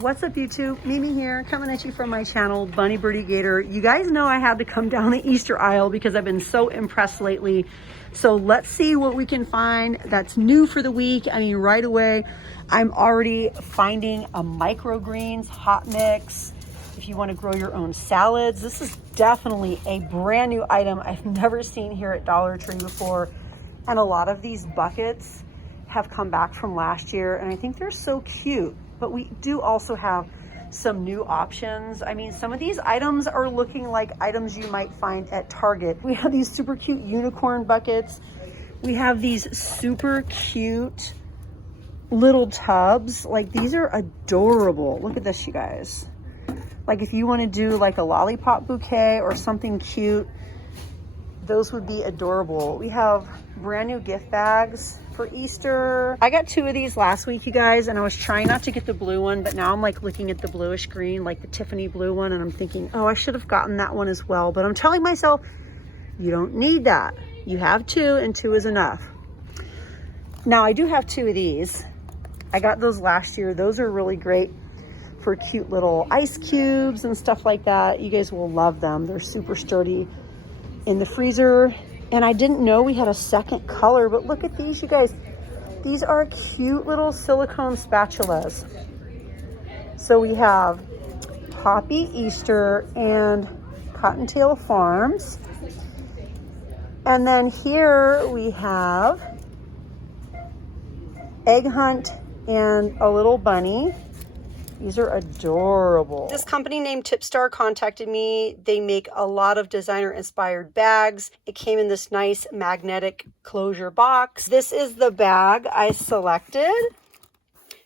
What's up YouTube? Mimi here, coming at you from my channel, Bunny Birdie Gator. You guys know I had to come down the Easter aisle because I've been so impressed lately. So let's see what we can find that's new for the week. I mean, right away, I'm already finding a microgreens hot mix. If you want to grow your own salads, this is definitely a brand new item I've never seen here at Dollar Tree before. And a lot of these buckets have come back from last year, and I think they're so cute. But we do also have some new options. I mean, some of these items are looking like items you might find at Target. We have these super cute unicorn buckets. We have these super cute little tubs. Like, these are adorable. Look at this, you guys. Like, if you want to do like a lollipop bouquet or something cute, those would be adorable. We have brand new gift bags for Easter. I got 2 of these last week, you guys, and I was trying not to get the blue one, but now I'm like looking at the bluish green, like the Tiffany blue one, and I'm thinking, oh, I should have gotten that one as well. But I'm telling myself, you don't need that. You have 2 and 2 is enough. Now I do have 2 of these. I got those last year. Those are really great for cute little ice cubes and stuff like that. You guys will love them. They're super sturdy in the freezer. And I didn't know we had a second color, but look at these, you guys. These are cute little silicone spatulas. So we have Poppy Easter and Cottontail Farms. And then here we have Egg Hunt and a little bunny. These are adorable. This company named Tipstar contacted me. They make a lot of designer inspired bags. It came in this nice magnetic closure box. This is the bag I selected.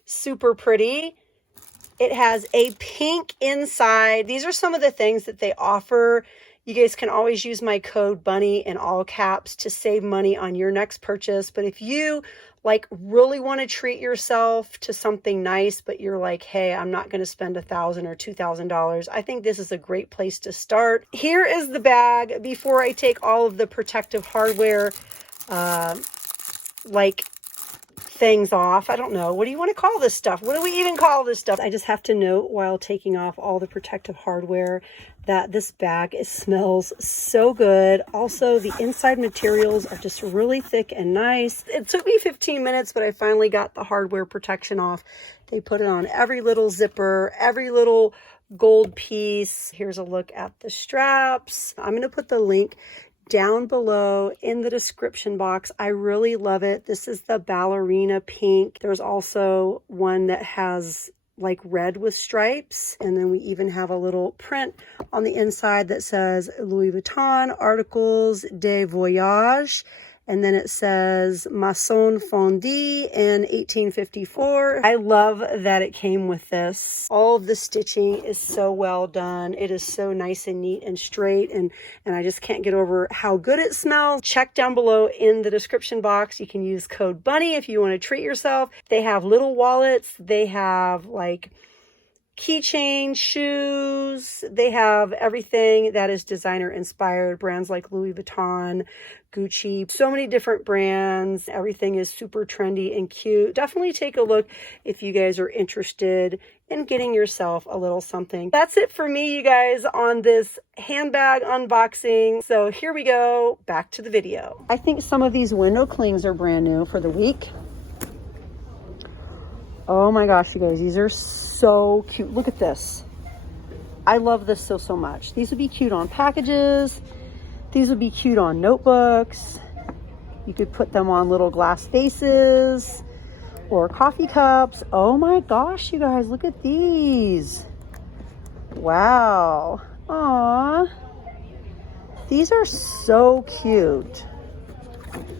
Super pretty. It has a pink inside. These are some of the things that they offer. You guys can always use my code BUNNY in all caps to save money on your next purchase. But if you like really want to treat yourself to something nice, but you're like, hey, I'm not going to spend $1,000 or $2,000, I think this is a great place to start. Here is the bag before I take all of the protective hardware, like things off. I don't know. What do you want to call this stuff? What do we even call this stuff? I just have to note while taking off all the protective hardware that this bag smells so good. Also, the inside materials are just really thick and nice. It took me 15 minutes, but I finally got the hardware protection off. They put it on every little zipper, every little gold piece. Here's a look at the straps. I'm going to put the link down below in the description box. I really love it. This is the ballerina pink. There's also one that has like red with stripes, and then we even have a little print on the inside that says Louis Vuitton Articles de Voyage, and then it says Maison Fondue in 1854. I love that it came with this. All of the stitching is so well done. It is so nice and neat and straight, and I just can't get over how good it smells. Check down below in the description box. You can use code BUNNY if you want to treat yourself. They have little wallets. They have like keychain, shoes. They have everything that is designer inspired. Brands like Louis Vuitton, Gucci, so many different brands. Everything is super trendy and cute. Definitely take a look if you guys are interested in getting yourself a little something. That's it for me, you guys, on this handbag unboxing. So here we go, back to the video. I think some of these window clings are brand new for the week. Oh my gosh, you guys, these are so cute. Look at this. I love this so much. These would be cute on packages. These would be cute on notebooks. You could put them on little glass vases or coffee cups. Oh my gosh, you guys, look at these. Wow. Aww. These are so cute.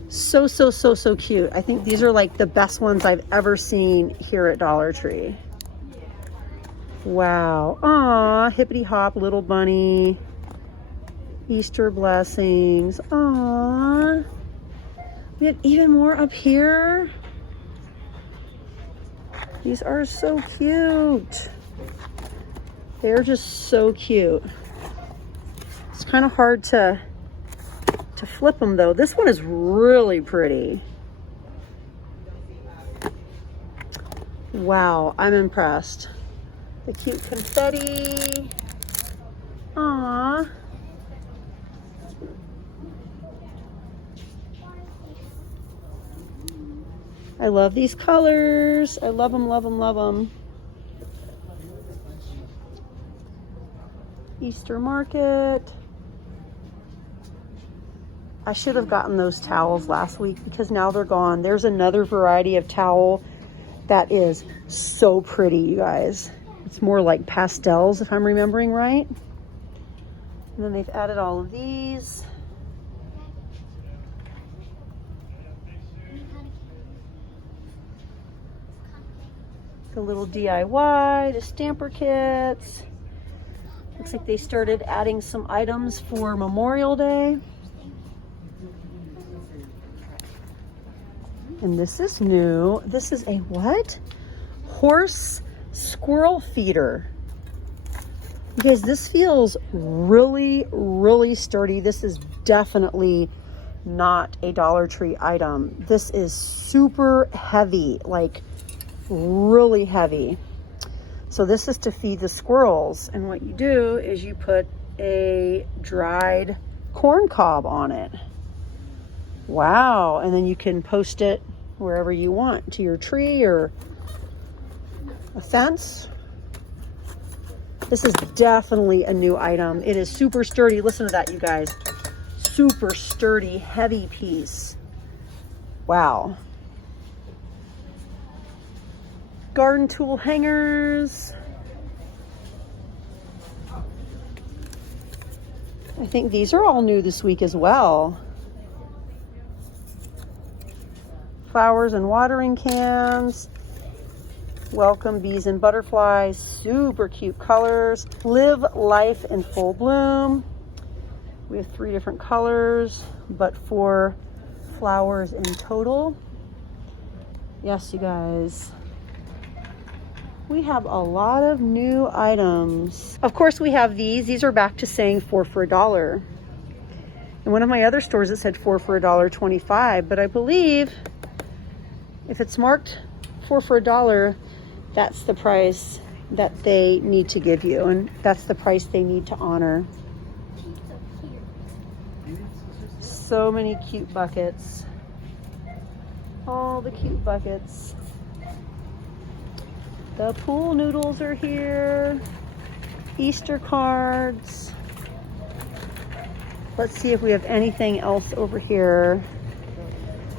So cute. I think these are like the best ones I've ever seen here at Dollar Tree. Wow. Aw, hippity hop, little bunny. Easter blessings. Aw. We have even more up here. These are so cute. They're just so cute. It's kind of hard to flip them though. This one is really pretty. Wow, I'm impressed. The cute confetti. Aww. I love these colors. I love them, love them, love them. Easter market. I should have gotten those towels last week because now they're gone. There's another variety of towel that is so pretty, you guys. It's more like pastels, if I'm remembering right. And then they've added all of these. The little DIY, the stamper kits. Looks like they started adding some items for Memorial Day. And this is new. This is a what? Horse squirrel feeder. You guys, this feels really, really sturdy. This is definitely not a Dollar Tree item. This is super heavy, like really heavy. So this is to feed the squirrels. And what you do is you put a dried corn cob on it. Wow. And then you can post it wherever you want, to your tree or a fence. This is definitely a new item. It is super sturdy. Listen to that, you guys. Super sturdy, heavy piece. Wow. Garden tool hangers. I think these are all new this week as well. Flowers and watering cans. Welcome bees and butterflies. Super cute colors. Live life in full bloom. We have 3 different colors, but 4 flowers in total. Yes, you guys. We have a lot of new items. Of course, we have these. These are back to saying 4 for $1. In one of my other stores, it said 4 for $1.25, but I believe if it's marked 4 for $1, that's the price that they need to give you, and that's the price they need to honor. So many cute buckets. All the cute buckets. The pool noodles are here. Easter cards. Let's see if we have anything else over here.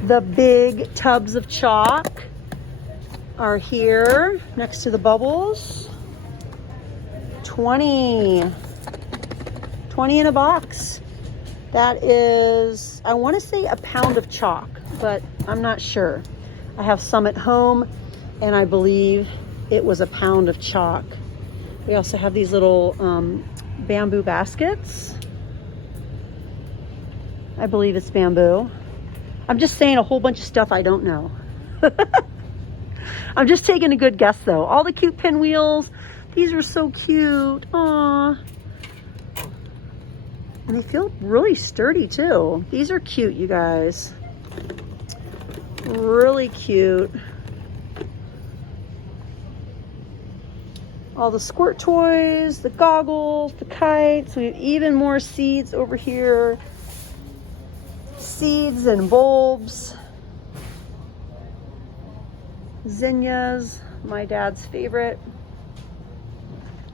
The big tubs of chalk are here next to the bubbles. 20 in a box. That is, I want to say a pound of chalk, but I'm not sure. I have some at home, and I believe it was a pound of chalk. We also have these little bamboo baskets. I believe it's bamboo. I'm just saying a whole bunch of stuff I don't know. I'm just taking a good guess though. All the cute pinwheels. These are so cute. Aww. And they feel really sturdy too. These are cute, you guys. Really cute. All the squirt toys, the goggles, the kites. We have even more seeds over here. Seeds and bulbs. Zinnias, my dad's favorite.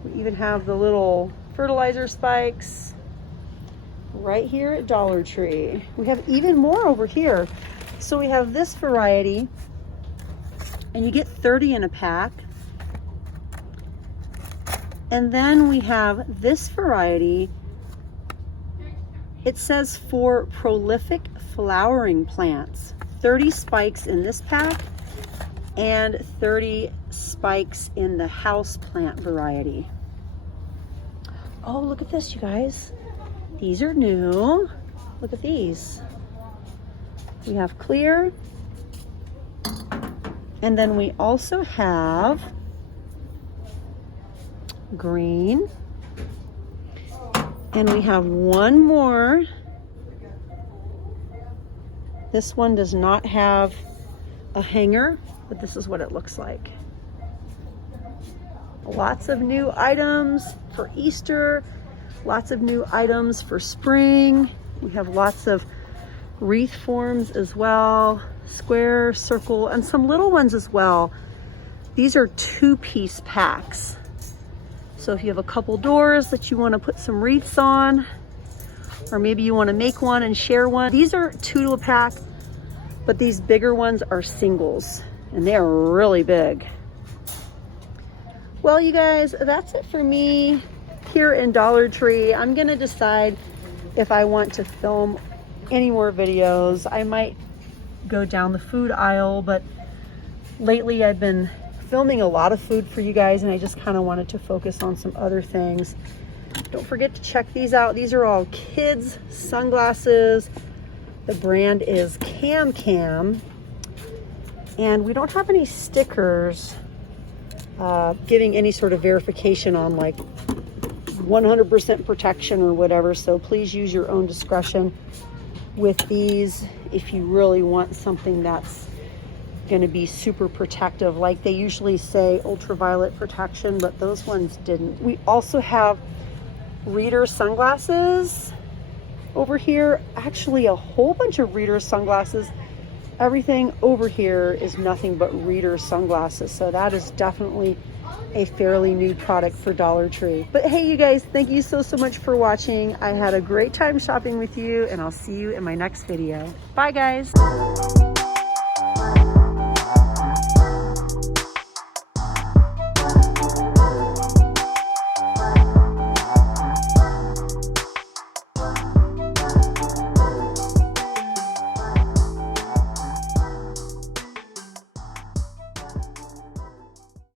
We even have the little fertilizer spikes right here at Dollar Tree. We have even more over here. So we have this variety, and you get 30 in a pack. And then we have this variety. It says for prolific flowering plants. 30 spikes in this pack and 30 spikes in the house plant variety. Oh, look at this, you guys. These are new. Look at these. We have clear. And then we also have green. And we have one more. This one does not have a hanger, but this is what it looks like. lots of new items for Easter, lots of new items for spring. We have lots of wreath forms as well, square, circle, and some little ones as well. These are 2-piece packs. So if you have a couple doors that you want to put some wreaths on, or maybe you want to make one and share one, these are 2 to a pack, but these bigger ones are singles, and they are really big. Well, you guys, that's it for me here in Dollar Tree. I'm gonna decide if I want to film any more videos. I might go down the food aisle, but lately I've been filming a lot of food for you guys, and I just kind of wanted to focus on some other things. Don't forget to check these out. These are all kids sunglasses. The brand is Cam Cam, and we don't have any stickers giving any sort of verification on like 100% protection or whatever, so please use your own discretion with these if you really want something that's going to be super protective. Like they usually say ultraviolet protection, but those ones didn't. We also have reader sunglasses over here, actually a whole bunch of reader sunglasses. Everything over here is nothing but reader sunglasses, so that is definitely a fairly new product for Dollar Tree. But hey, you guys, thank you so much for watching. I had a great time shopping with you, and I'll see you in my next video. Bye, guys.